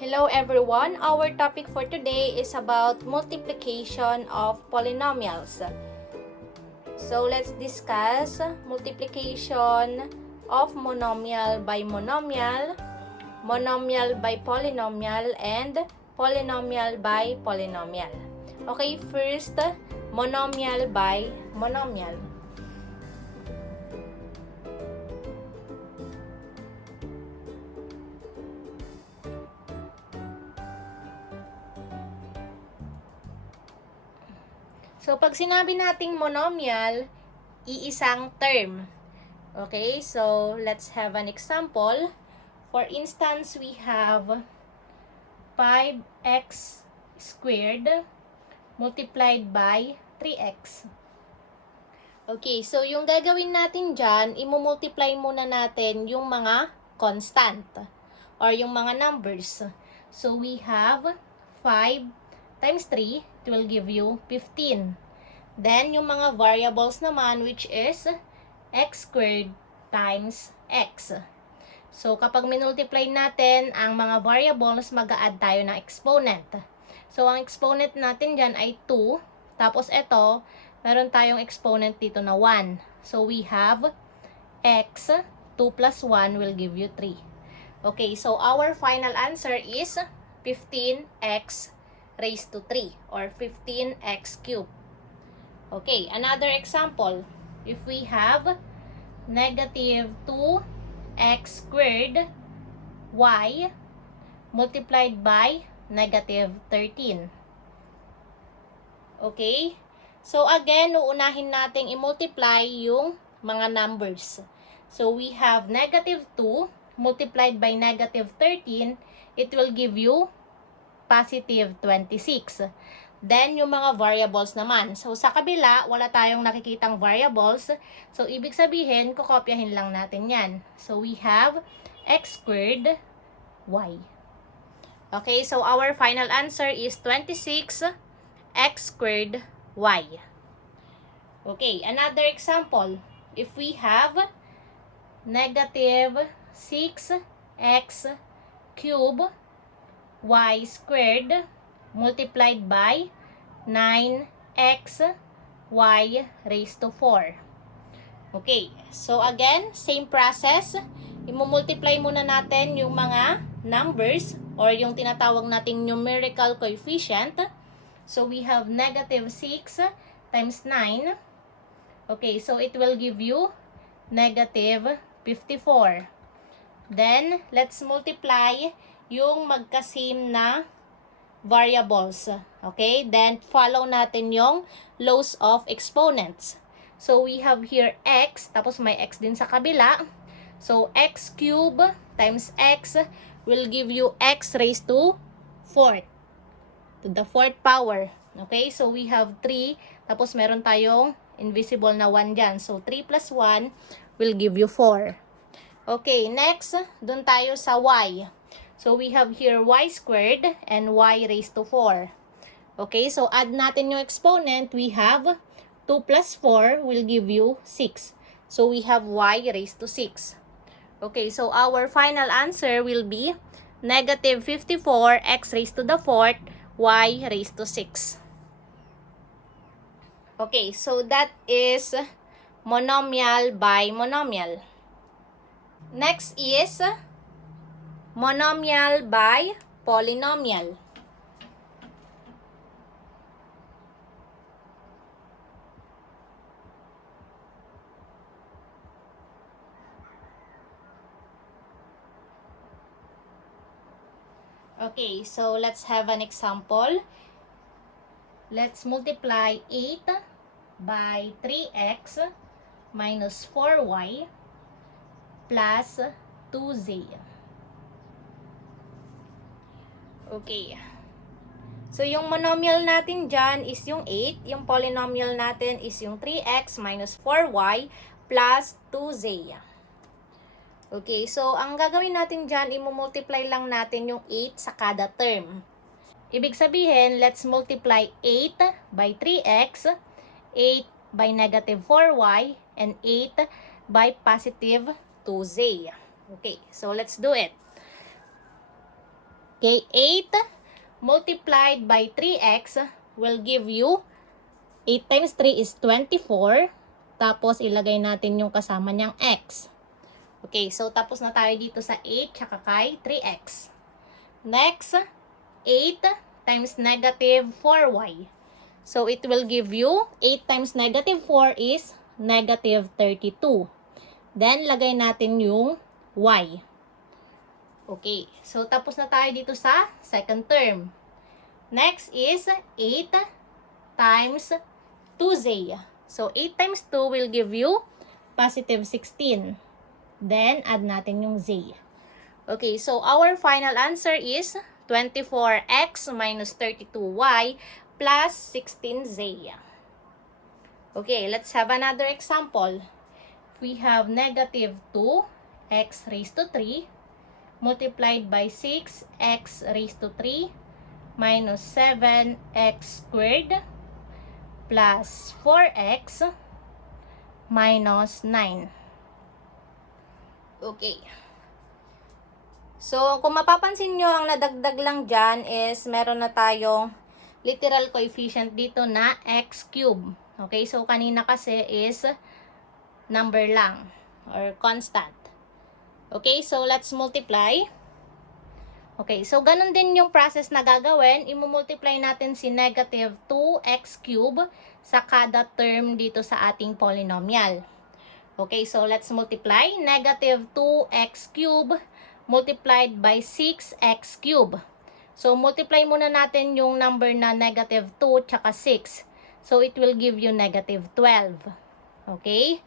Hello everyone, our topic for today is about multiplication of polynomials. So let's discuss multiplication of monomial by monomial, monomial by polynomial, and polynomial by polynomial. Okay, first, monomial by monomial. So, pag sinabi nating monomial, iisang term. Okay, so let's have an example. For instance, we have 5x squared multiplied by 3x. Okay, so yung gagawin natin dyan, imumultiply muna natin yung mga constant or yung mga numbers. So, we have 5 times 3, it will give you 15. Then, yung mga variables naman, which is x squared times x. So, kapag minultiply natin ang mga variables, mag-a-add tayo ng exponent. So, ang exponent natin dyan ay 2. Tapos, ito, meron tayong exponent dito na 1. So, we have x, 2 plus 1 will give you 3. Okay, so our final answer is 15x raised to 3 or 15x cubed. Okay, another example. If we have negative 2x squared y multiplied by negative 13. Okay? So, again, uunahin natin i-multiply yung mga numbers. So, we have negative 2 multiplied by negative 13. It will give you positive 26. Then, yung mga variables naman. So, sa kabila, wala tayong nakikitang variables. So, ibig sabihin, kukopyahin lang natin yan. So, we have x squared y. Okay, so our final answer is 26x squared y. Okay, another example. If we have negative 6x cubed y squared multiplied by 9x y raised to 4. Okay, so again, same process. Imumultiply muna natin yung mga numbers or yung tinatawag nating numerical coefficient. So we have negative 6 times 9. Okay, so it will give you negative 54. Then, let's multiply yung magka-same na variables. Okay, then follow natin yung laws of exponents. So, we have here x, tapos may x din sa kabila. So, x cubed times x will give you x raised to 4. To the 4th power. Okay, so we have 3, tapos meron tayong invisible na 1 dyan. So, 3 plus 1 will give you 4. Okay, next, dun tayo sa y. So, we have here y squared and y raised to 4. Okay, so add natin yung exponent. We have 2 plus 4 will give you 6. So, we have y raised to 6. Okay, so our final answer will be negative 54 x raised to the 4th y raised to 6. Okay, so that is monomial by monomial. Next is monomial by polynomial. Okay, so let's have an example. Let's multiply 8 by 3x minus 4y plus 2z. Okay. So, yung monomial natin dyan is yung 8. Yung polynomial natin is yung 3x minus 4y plus 2z. Okay, so ang gagawin natin dyan, imumultiply lang natin yung 8 sa kada term. Ibig sabihin, let's multiply 8 by 3x, 8 by negative 4y, and 8 by positive 2z. Okay, so let's do it. Okay, 8 multiplied by 3x will give you 8 times 3 is 24. Tapos, ilagay natin yung kasama niyang x. Okay, so tapos na tayo dito sa 8 tsaka kay 3x. Next, 8 times negative 4y. So, it will give you 8 times negative 4 is negative 32. Then, lagay natin yung y. Okay, so tapos na tayo dito sa second term. Next is 8 times 2z. So, 8 times 2 will give you positive 16. Then, add natin yung z. Okay, so our final answer is 24x minus 32y plus 16z. Okay, let's have another example. We have negative 2x raised to 3 multiplied by 6x raised to 3 minus 7x squared plus 4x minus 9. Okay. So, kung mapapansin nyo, ang nadagdag lang dyan is meron na tayong literal coefficient dito na x cube. Okay, so kanina kasi is number lang or constant. Okay, so let's multiply. Okay, so ganun din yung process na gagawin. I-multiply natin si negative 2x cube sa kada term dito sa ating polynomial. Okay, so let's multiply. Negative 2x cube multiplied by 6x cube. So, multiply muna natin yung number na negative 2 tsaka 6. So, it will give you negative 12. Okay?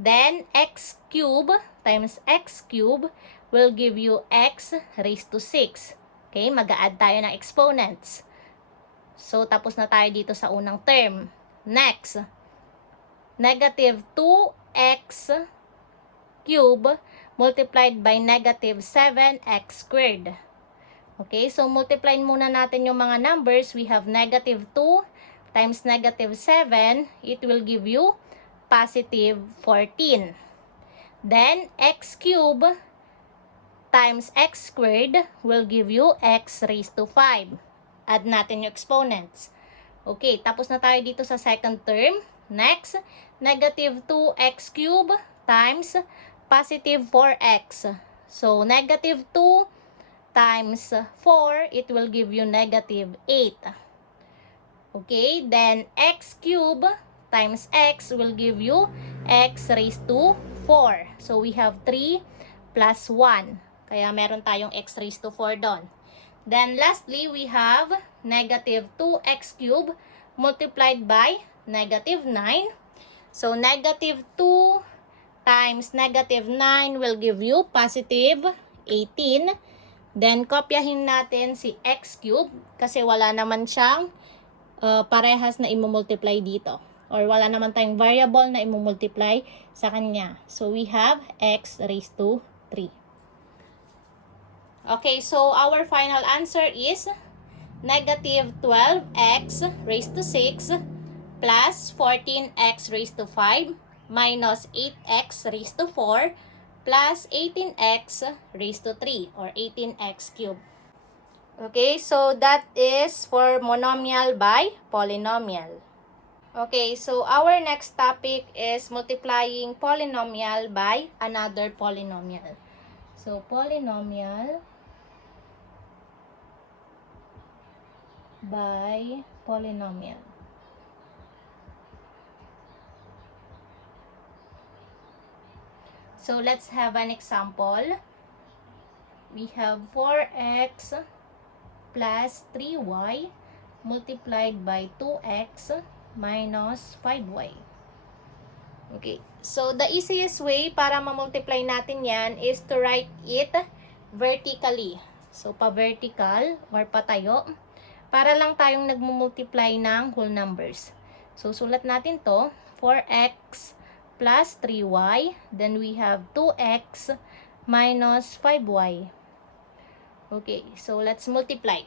Then, x cube times x cube will give you x raised to 6. Okay? Mag-a-add tayo ng exponents. So, tapos na tayo dito sa unang term. Next, negative 2x cube multiplied by negative 7x squared. Okay, so multiply muna natin yung mga numbers. We have negative 2 times negative 7. It will give you positive 14. Then, x cube times x squared will give you x raised to 5. Add natin yung exponents. Okay, tapos na tayo dito sa second term. Next, negative 2x cube times positive 4x. So, negative 2 times 4, it will give you negative 8. Okay, then x cube times x will give you x raised to 4. So, we have 3 plus 1. Kaya meron tayong x raised to 4 doon. Then, lastly, we have negative 2x cube multiplied by negative 9. So, negative 2 times negative 9 will give you positive 18. Then, kopyahin natin si x cube kasi wala naman siyang parehas na imumultiply dito. Or wala naman tayong variable na imumultiply sa kanya. So, we have x raised to 3. Okay, so our final answer is negative 12x raised to 6 plus 14x raised to 5 minus 8x raised to 4 plus 18x raised to 3 or 18x cubed. Okay, so that is for monomial by polynomial. Okay, so our next topic is multiplying polynomial by another polynomial. So, polynomial by polynomial. So, let's have an example. We have 4x plus 3y multiplied by 2x minus 5y. Okay, so the easiest way para ma-multiply natin yan is to write it vertically. So, pa-vertical or patayo para lang tayong nagmumultiply ng whole numbers. So, sulat natin to, 4x plus 3y, then we have 2x minus 5y. Okay, so let's multiply.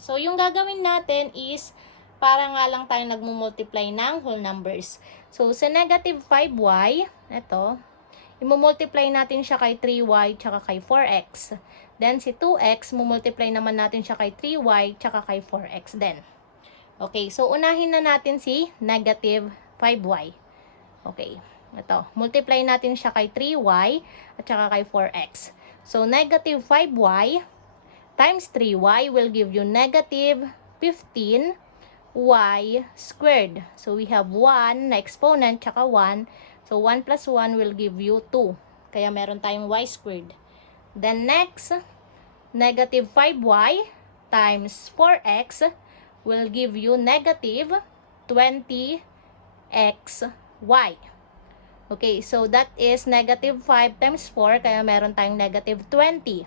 So, yung gagawin natin is para nga lang tayo nagmumultiply ng whole numbers. So, sa negative 5y, ito, Imumultiply natin siya kay 3y tsaka kay 4x. Then si 2x, mumultiply naman natin siya kay 3y tsaka kay 4x din. Okay, so unahin na natin si negative 5y. Okay, ito. Multiply natin siya kay 3y at saka kay 4x. So, negative 5y times 3y will give you negative 15y squared. So, we have 1 na exponent tsaka 1. So, 1 plus 1 will give you 2. Kaya meron tayong y squared. Then, next, negative 5y times 4x will give you negative 20xy. Okay, so that is negative 5 times 4, kaya meron tayong negative 20.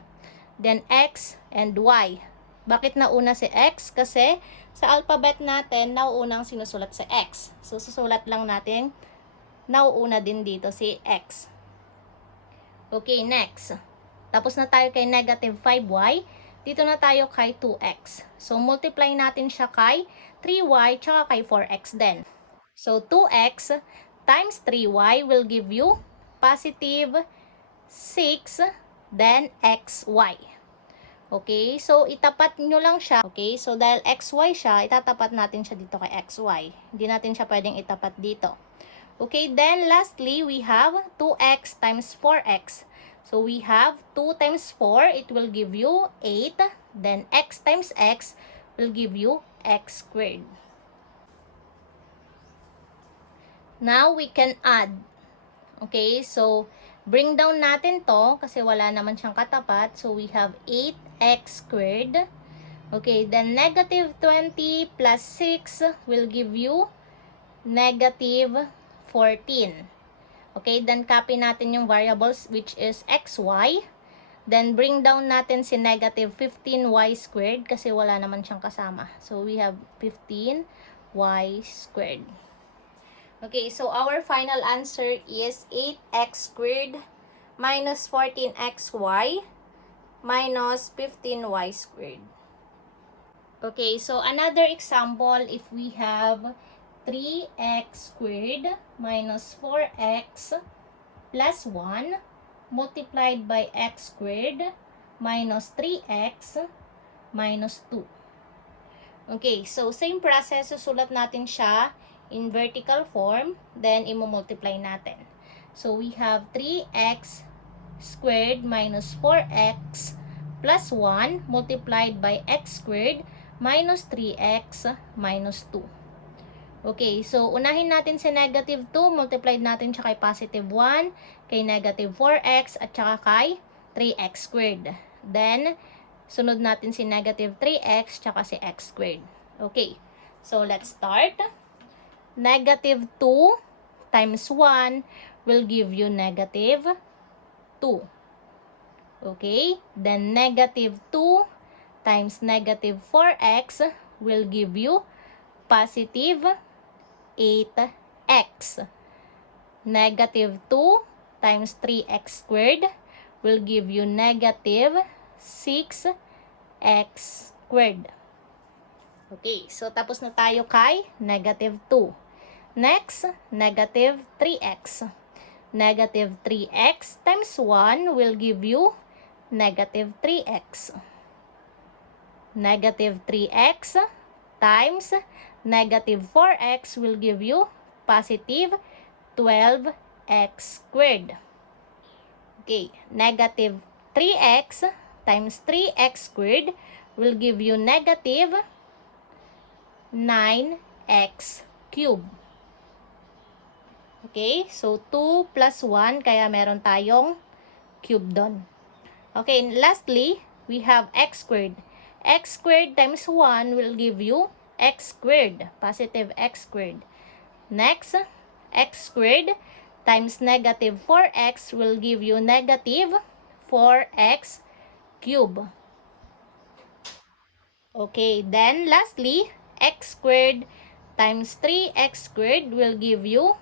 Then x and y. Bakit nauna si x? Kasi sa alphabet natin, nauunang sinusulat si x. So, susulat lang natin, nauuna din dito si x. Okay, next. Tapos na tayo kay negative 5y. Dito na tayo kay 2x. So, multiply natin siya kay 3y tsaka kay 4x din. So, 2x times 3y will give you positive 6, then xy. Okay, so itapat nyo lang siya. Okay, so dahil xy siya, itatapat natin siya dito kay xy. Hindi natin siya pwedeng itapat dito. Okay, then lastly, we have 2x times 4x. So, we have 2 times 4, it will give you 8. Then, x times x will give you x squared. Now, we can add. Okay, so, bring down natin to kasi wala naman siyang katapat. So, we have 8x squared. Okay, then negative 20 plus 6 will give you negative 14. Okay, then copy natin yung variables which is xy. Then bring down natin si negative 15y squared kasi wala naman siyang kasama. So we have 15y squared. Okay, so our final answer is 8x squared minus 14xy minus 15y squared. Okay, so another example, if we have 3x squared minus 4x plus 1 multiplied by x squared minus 3x minus 2. Okay, so same process, susulat natin siya in vertical form, then imumultiply natin. So we have 3x squared minus 4x plus 1 multiplied by x squared minus 3x minus 2. Okay, so unahin natin si negative 2, multiplied natin siya kay positive 1, kay negative 4x, at saka kay 3x squared. Then, sunod natin si negative 3x, tsaka si x squared. Okay, so let's start. Negative 2 times 1 will give you negative 2. Okay, then negative 2 times negative 4x will give you positive 8x. Negative 2 times 3x squared will give you negative 6x squared. Okay, so tapos na tayo kay negative 2. Next, negative 3x. Negative 3x times 1 will give you negative 3x. Negative 3x times negative 4x will give you positive 12x squared. Okay, negative 3x times 3x squared will give you negative 9x cubed. Okay, so 2 plus 1, kaya meron tayong cube doon. Okay, lastly, we have x squared. X squared times 1 will give you x squared, positive x squared. Next, x squared times negative 4x will give you negative 4x cube. Okay, then lastly, x squared times 3x squared will give you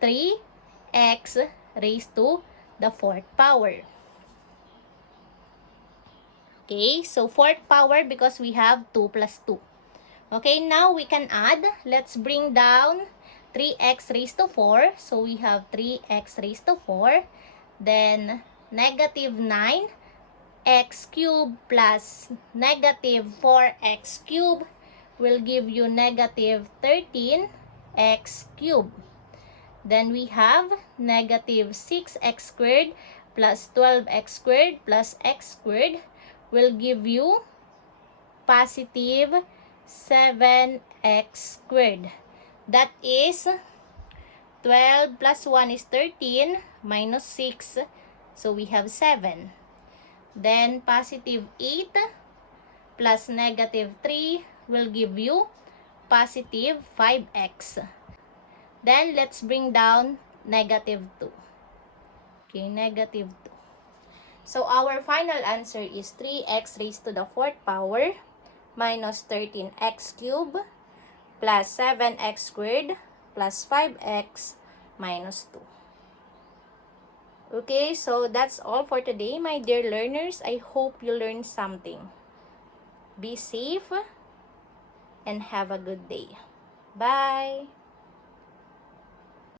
3x raised to the 4th power. Okay, so 4th power because we have 2 plus 2. Okay, now we can add. Let's bring down 3x raised to 4. So we have 3x raised to 4. Then negative 9x cubed plus negative 4x cubed will give you negative 13x cubed. Then we have negative 6x squared plus 12x squared plus x squared will give you positive 7x squared. That is 12 plus 1 is 13 minus 6. So we have 7. Then positive 8 plus negative 3 will give you positive 5x. Then let's bring down negative 2. Okay, negative 2. So our final answer is 3x raised to the 4th power minus 13x cubed plus 7x squared plus 5x minus 2. Okay, so that's all for today, my dear learners. I hope you learned something. Be safe and have a good day. Bye!